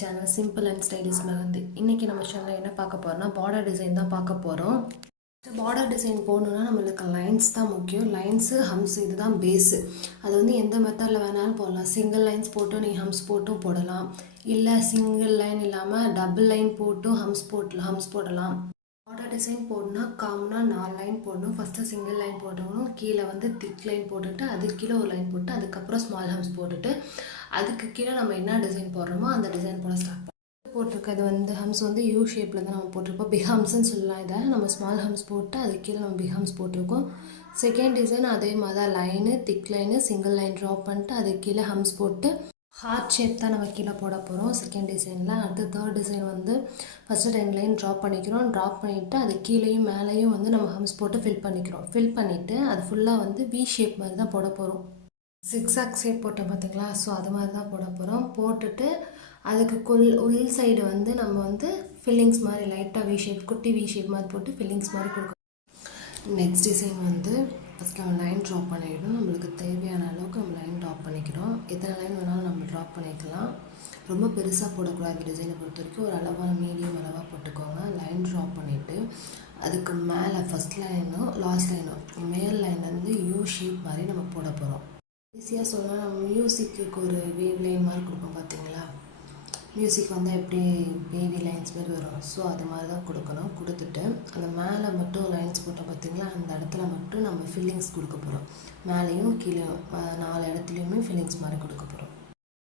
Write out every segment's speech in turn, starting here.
Channel simple and stylish mehndi. இன்றைக்கி நம்ம சேனலில் என்ன பார்க்க போகிறோம்னா பார்டர் டிசைன் தான் பார்க்க போகிறோம். பார்டர் டிசைன் போடணுன்னா நம்மளுக்கு லைன்ஸ் தான் முக்கியம். லைன்ஸு ஹம்ஸ் இது தான் பேஸு. அது வந்து எந்த மெத்தடில் வேணாலும் போடலாம். சிங்கிள் லைன்ஸ் போட்டு நீங்கள் ஹம்ஸ் போட்டும் போடலாம், இல்லை சிங்கிள் லைன் இல்லாமல் டபுள் லைன் போட்டும் ஹம்ஸ் போடலாம். பார்டர் டிசைன் போடணுன்னா காமனாக 4 லைன் போடணும். ஃபஸ்ட்டு சிங்கிள் லைன் போட்டணும், கீழே வந்து திக் லைன் போட்டுட்டு அதுக்கு கீழே ஒரு லைன் போட்டு அதுக்கப்புறம் ஸ்மால் ஹம்ஸ் போட்டுட்டு அதுக்கு கீழே நம்ம என்ன டிசைன் போடுறோமோ அந்த டிசைன் போட ஸ்டார்ட் போட்டிருக்கிறது வந்து ஹம்ஸ் வந்து யூ ஷேப்பில் தான் நம்ம போட்டிருப்போம். பிக் ஹம்ஸ்ன்னு சொல்லலாம். இதை நம்ம ஸ்மால் ஹம்ஸ் போட்டு அதுக்கு கீழே நம்ம பிக் ஹம்ஸ் போட்டிருக்கோம். செகண்ட் டிசைன் அதே மாதிரி தான், லைனு திக் லைனு சிங்கிள் லைன் ட்ராப் பண்ணிட்டு அதுக்கு கீழே ஹம்ஸ் போட்டு ஹார்ட் ஷேப் தான் நம்ம கீழே போட போகிறோம் செகண்ட் டிசைனில். அடுத்து தேர்ட் டிசைன் வந்து ஃபஸ்ட்டு 2 லைன் ட்ராப் பண்ணிக்கிறோம். ட்ராப் பண்ணிவிட்டு அது கீழேயும் மேலேயும் வந்து நம்ம ஹம்ஸ் போட்டு ஃபில் பண்ணிவிட்டு அது ஃபுல்லாக வந்து வி ஷேப் மாதிரி தான் போட போகிறோம். ஜிக்ஸாக் ஷேப் போட்டோம் பார்த்தீங்களா, ஸோ அது மாதிரி தான் போட போகிறோம். போட்டுட்டு அதுக்கு உள் சைடு வந்து நம்ம வந்து ஃபில்லிங்ஸ் மாதிரி லைட்டாக வி ஷேப், குட்டி வி ஷேப் மாதிரி போட்டு ஃபில்லிங்ஸ் மாதிரி கொடுக்கணும். நெக்ஸ்ட் டிசைன் வந்து ஃபஸ்ட் நம்ம லைன் ட்ராப் பண்ணிடணும். நம்மளுக்கு தேவையான அளவுக்கு நம்ம லைன் ட்ராப் பண்ணிக்கிறோம். எத்தனை லைன் வேணாலும் நம்ம ட்ராப் பண்ணிக்கலாம். ரொம்ப பெருசாக போடக்கூடாது. டிசைனை பொறுத்த வரைக்கும் ஒரு அளவான மீடியம் அளவாக போட்டுக்கோங்க. லைன் ட்ராப் பண்ணிவிட்டு அதுக்கு மேலே ஃபஸ்ட் லைனும் லாஸ்ட் லைனும் மேல் லைன் வந்து யூ ஷேப் மாதிரி நம்ம போட போகிறோம். ஈஸியாக சொல்லலாம், நம்ம மியூசிக்கு ஒரு வேவ் லைன் மாதிரி கொடுப்போம் பார்த்தீங்களா, மியூசிக் வந்து எப்படி வேவி லைன்ஸ் மாதிரி வரும், ஸோ அது மாதிரி தான் கொடுக்கணும். கொடுத்துட்டு அந்த மேலே மட்டும் லைன்ஸ் போட்டோம் பார்த்தீங்களா, அந்த இடத்துல மட்டும் நம்ம ஃபில்லிங்ஸ் கொடுக்க போகிறோம். மேலேயும் கீழே 4 இடத்துலையுமே ஃபில்லிங்ஸ் மாதிரி கொடுக்க போகிறோம்.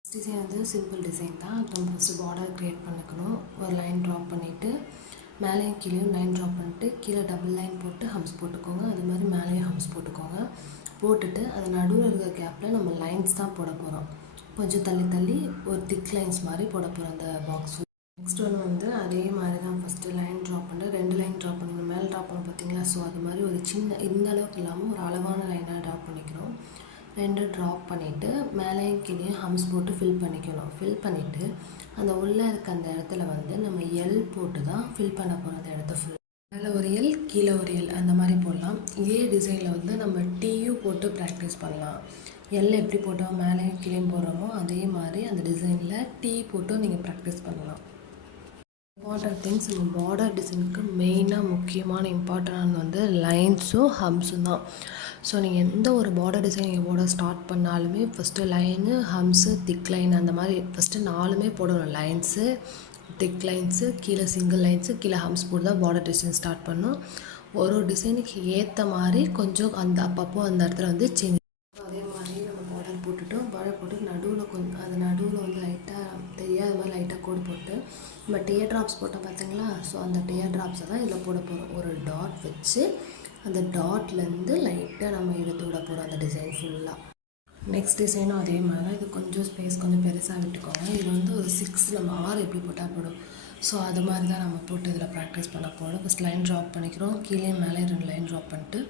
டிசைன் வந்து சிம்பிள் டிசைன் தான். நம்ம ஃபஸ்ட்டு பார்டர் க்ரியேட் பண்ணிக்கணும். ஒரு லைன் ட்ராப் பண்ணிவிட்டு மேலேயும் கீழேயும் லைன் ட்ராப் பண்ணிட்டு கீழே டபுள் லைன் போட்டு ஹம்ஸ் போட்டுக்கோங்க. அது மாதிரி மேலேயும் ஹம்ஸ் போட்டுக்கோங்க. போட்டுட்டு அது நடுவில் இருக்கிற கேப்பில் நம்ம லைன்ஸ் தான் போட போகிறோம். கொஞ்சம் தள்ளி ஒரு திக் லைன்ஸ் மாதிரி போட போகிறோம் அந்த பாக்ஸ். நெக்ஸ்ட் ஒன்று வந்து அதே மாதிரி தான், ஃபஸ்ட்டு லைன் ட்ராப் பண்ணிட்டு 2 லைன் ட்ராப் பண்ணிக்கணும். மேலே ட்ராப் பண்ண பார்த்தீங்களா, ஸோ அது மாதிரி ஒரு சின்ன இந்த அளவுக்கு இல்லாமல் ஒரு அளவான லைனாக ட்ராப் பண்ணிக்கணும். 2 ட்ராப் பண்ணிவிட்டு மேலேயும் கீழே ஹம்ஸ் போட்டு ஃபில் பண்ணிவிட்டு அந்த உள்ளே இருக்க அந்த இடத்துல வந்து நம்ம எல் போட்டு தான் ஃபில் பண்ண போகிறோம். அந்த இடத்த ஃபுல் மேலே ஒரு எல் கீழே ஒரு எல் அந்த மாதிரி போடலாம். இதே டிசைனில் வந்து நம்ம டியூ போட்டு ப்ராக்டிஸ் பண்ணலாம். எல் எப்படி போட்டோம் மேலேயும் கீழே போடுறோமோ அதே மாதிரி அந்த டிசைனில் டீ போட்டு நீங்கள் ப்ராக்டிஸ் பண்ணலாம். இம்பார்ட்டன்ட் திங்ஸ், நம்ம பார்டர் டிசைனுக்கு மெயினாக முக்கியமான இம்பார்ட்டன்ட் வந்து லைன்ஸும் ஹம்ஸும் தான். ஸோ நீங்கள் எந்த ஒரு பார்டர் டிசைன் நீங்கள் போட ஸ்டார்ட் பண்ணாலுமே ஃபஸ்ட்டு லைனு ஹம்ஸு திக் லைன் அந்த மாதிரி ஃபஸ்ட்டு 4மே போடணும். லைன்ஸு திக் லைன்ஸு கீழே சிங்கிள் லைன்ஸு கீழே ஹம்ஸ் போட்டு தான் பார்டர் டிசைன் ஸ்டார்ட் பண்ணணும். ஒரு டிசைனுக்கு ஏற்ற மாதிரி கொஞ்சம் அந்த அப்பப்போ அந்த இடத்துல வந்து சேஞ்ச். அதே மாதிரி நம்ம பார்டர் போட்டு நடுவில் அந்த நடுவில் வந்து லைட்டாக தெரியாத மாதிரி லைட்டாக கோடு போட்டு நம்ம டியர் ட்ராப்ஸ் போட்டோம் பார்த்தீங்களா, ஸோ அந்த டியர் ட்ராப்ஸை தான் இதில் போட போகிறோம். ஒரு டாட் வச்சு அந்த டாட்லேருந்து லைட்டாக நம்ம எடுத்து விட போகிறோம் அந்த டிசைன் ஃபுல்லாக. நெக்ஸ்ட் டிசைனும் அதே மாதிரி தான். இது கொஞ்சம் ஸ்பேஸ் கொஞ்சம் பெருசாக விட்டுக்கோங்க. இது வந்து ஒரு 6 நம்ம 6 எப்படி போட்டால் போடும், ஸோ அது மாதிரி தான் நம்ம போட்டு இதில் ப்ராக்டிஸ் பண்ண போகிறோம். ஃபஸ்ட் லைன் ட்ராப் பண்ணிக்கிறோம். கீழே மேலே 2 லைன் ட்ராப் பண்ணிட்டு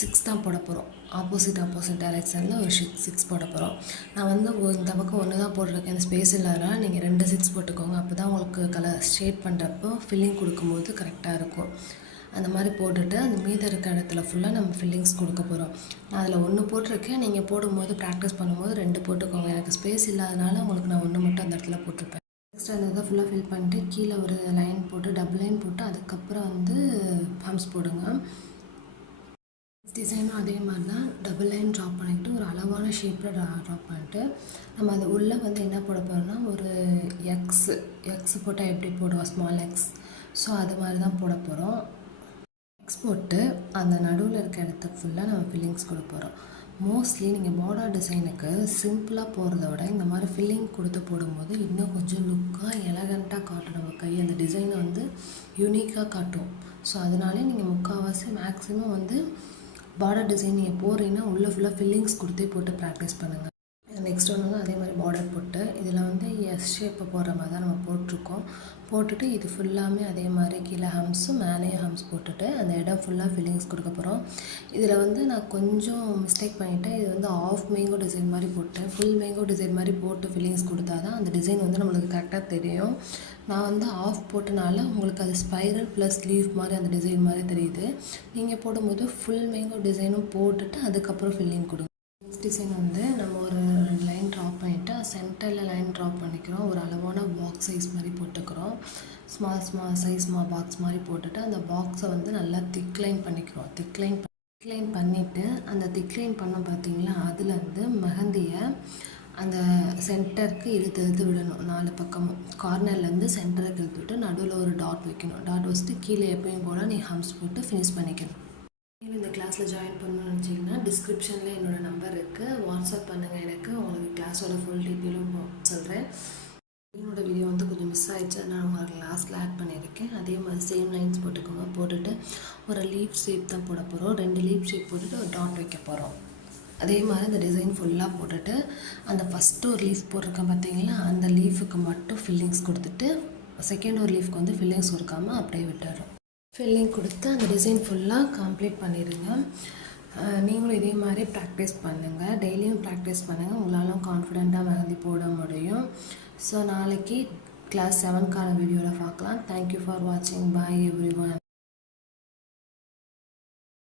6 தான் போட போகிறோம். ஆப்போசிட் டைரெக்ஷனில் ஒரு 6 போட போகிறோம். நான் வந்து இந்த பக்கம் 1 தான் போட்டிருக்கேன். இந்த ஸ்பேஸ் இல்லாதனால நீங்கள் 2 6 போட்டுக்கோங்க. அப்போ தான் உங்களுக்கு கலர் ஷேட் பண்ணுறப்போ ஃபில்லிங் கொடுக்கும்போது கரெக்டாக இருக்கும். அந்த மாதிரி போட்டுட்டு அந்த மீதி இருக்க இடத்துல ஃபுல்லாக நம்ம ஃபில்லிங்ஸ் கொடுக்க போகிறோம். நான் அதில் 1 போட்டிருக்கேன். நீங்கள் போடும்போது ப்ராக்டிஸ் பண்ணும்போது 2 போட்டுக்கோங்க. எனக்கு ஸ்பேஸ் இல்லாதனால உங்களுக்கு நான் 1 மட்டும் அந்த இடத்துல போட்டிருப்பேன். நெக்ஸ்ட் அந்த இதை ஃபுல்லாக ஃபில் பண்ணிட்டு கீழே ஒரு லைன் போட்டு டபுள் லைன் போட்டு அதுக்கப்புறம் வந்து ஹம்ஸ் போடுங்க. டிசைனும் அதே மாதிரி தான். டபுள் லைன் ட்ராப் பண்ணிவிட்டு ஒரு அளவான ஷேப்பில் ட்ராப் பண்ணிட்டு நம்ம அது உள்ளே வந்து என்ன போட போகிறோம்னா ஒரு எக்ஸ் போட்டால் எப்படி போடுவோம், ஸ்மால் எக்ஸ், ஸோ அது மாதிரி தான் போட போகிறோம். எக்ஸ் போட்டு அந்த நடுவில் இருக்க இடத்துக்கு ஃபுல்லாக நம்ம ஃபில்லிங்ஸ் கொடுக்க போகிறோம். மோஸ்ட்லி நீங்கள் பார்டர் டிசைனுக்கு சிம்பிளாக போகிறத விட இந்த மாதிரி ஃபில்லிங் கொடுத்து போடும்போது இன்னும் கொஞ்சம் லுக்காக எலகண்ட்டாக காட்டும். நம்ம கை அந்த டிசைனை வந்து யூனிக்காக காட்டும். ஸோ அதனாலே நீங்கள் முக்கால்வாசி மேக்ஸிமம் வந்து பார்டர் டிசைன் நீங்கள் போடுறீங்கன்னா உள்ளே ஃபுல்லாக ஃபில்லிங்ஸ் கொடுத்தே போட்டு ப்ராக்டிஸ் பண்ணுங்கள். நெக்ஸ்ட் ஒன்று அதே மாதிரி பார்டர் போட்டு இதில் வந்து எஸ் ஷேப்பை போடுற மாதிரி தான் நம்ம போட்டிருக்கோம். போட்டுட்டு இது ஃபுல்லாமே அதே மாதிரி கீழே ஹம்ஸும் மேலேயும் ஹம்ஸ் போட்டுட்டு அந்த இடம் ஃபுல்லாக ஃபில்லிங்ஸ் கொடுக்க போகிறோம். இதில் வந்து நான் கொஞ்சம் மிஸ்டேக் பண்ணிவிட்டேன். இது வந்து ஆஃப் மேங்கோ டிசைன் மாதிரி போட்டேன். ஃபுல் மேங்கோ டிசைன் மாதிரி போட்டு ஃபில்லிங்ஸ் கொடுத்தா தான் அந்த டிசைன் வந்து நம்மளுக்கு கரெக்டாக தெரியும். நான் வந்து ஆஃப் போட்டனால உங்களுக்கு அது ஸ்பைரல் ப்ளஸ் லீஃப் மாதிரி அந்த டிசைன் மாதிரி தெரியுது. நீங்கள் போடும்போது ஃபுல் மேங்கோ டிசைனும் போட்டுட்டு அதுக்கப்புறம் ஃபில்லிங் கொடுங்க. நெக்ஸ்ட் டிசைன் வந்து நம்ம ஒரு 2 லைன் ட்ரா பண்ணிவிட்டு சென்டரில் லைன் ட்ரா பண்ணிக்கிறோம். ஒரு அளவான பாக்ஸ் சைஸ் மாதிரி போட்டுக்கிறோம். ஸ்மால் சைஸ் பாக்ஸ் மாதிரி போட்டுட்டு அந்த பாக்ஸை வந்து நல்லா திக் லைன் பண்ணிக்கிறோம். திக் லைன் பண்ணிவிட்டு அந்த திக் லைன் பண்ணோம் பார்த்தீங்களா, அதுலேருந்து மெஹந்தியை அந்த சென்டருக்கு இழுத்து விடணும். 4 பக்கமும் கார்னர்லேருந்து சென்டருக்கு இழுத்துட்டு நடுவில் ஒரு டாட் வைக்கணும். டாட் வச்சுட்டு கீழே எப்பயும் போல் நீ ஹம்ஸ் போட்டு ஃபினிஷ் பண்ணிக்கணும். நீங்கள் இந்த கிளாஸில் ஜாயின் பண்ணணும்னு நினச்சிங்கன்னா டிஸ்கிரிப்ஷனில் என்னோடய நம்பர் இருக்குது, வாட்ஸ்அப் பண்ணுங்கள். எனக்கு உங்களுக்கு கிளாஸோட ஃபுல் டீட்டெயிலும் சொல்கிறேன். என்னோடய வீடியோ வந்து கொஞ்சம் மிஸ் ஆகிடுச்சு, அதனால் உங்களுக்கு லாஸ்ட்டில் ஆட் பண்ணியிருக்கேன். அதே மாதிரி சேம் லைன்ஸ் போட்டுக்கோங்க. போட்டுட்டு ஒரு லீஃப் ஷேப் தான் போட போகிறோம். 2 லீஃப் ஷேப் போட்டுட்டு ஒரு டாட் வைக்க போகிறோம். அதே மாதிரி அந்த டிசைன் ஃபுல்லாக போட்டுட்டு அந்த ஃபஸ்ட்டு ஒரு லீஃப் போட்டிருக்கேன் பார்த்தீங்களா, அந்த லீஃபுக்கு மட்டும் ஃபில்லிங்ஸ் கொடுத்துட்டு செகண்ட் ஒரு லீஃப்க்கு வந்து ஃபில்லிங்ஸ் கொடுக்காமல் அப்படியே விட்டுடும். ஃபில்லிங் கொடுத்து அந்த டிசைன் ஃபுல்லாக கம்ப்ளீட் பண்ணிடுங்க. நீங்களும் இதே மாதிரி ப்ராக்டிஸ் பண்ணுங்கள். டெய்லியும் ப்ராக்டிஸ் பண்ணுங்கள். உங்களாலும் கான்ஃபிடெண்ட்டாக மெஹந்தி போட முடியும். ஸோ நாளைக்கு கிளாஸ் 7க்கான வீடியோவில் பார்க்கலாம். தேங்க்யூ ஃபார் வாட்சிங். பாய் எவ்ரி ஒன்.